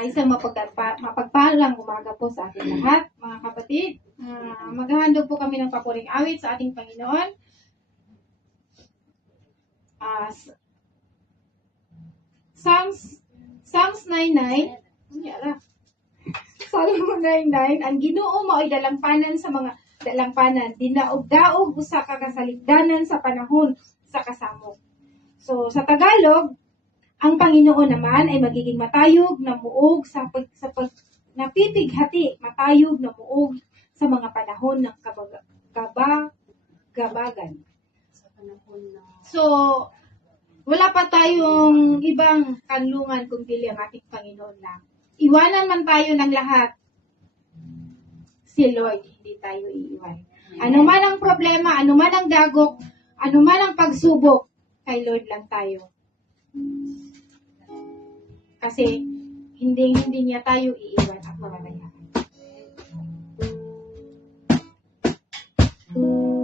Isang mapagpalang umaga po sa ating lahat, mga kapatid. Maghahandog po kami ng papuring awit sa ating Panginoon. Psalms 9:9. Psalm 9:9, ang Ginoo mao ay dalampanan sa mga dalampanan, dinaog-daog usa ka kasaligdanan sa panahon sa kasamok. So sa Tagalog, ang Panginoon naman ay magiging matayog na muog sa napipighati, matayog na muog sa mga panahon ng gabagan. So, wala pa tayong ibang kanlungan kung dili ang ating Panginoon lang. Iwanan man tayo ng lahat, si Lord, hindi tayo iiwan. Ano man ang problema, ano man ang dagok, ano man ang pagsubok, kay Lord lang tayo. Kasi hindi niya tayo iiwan at mamamayan. Thank you.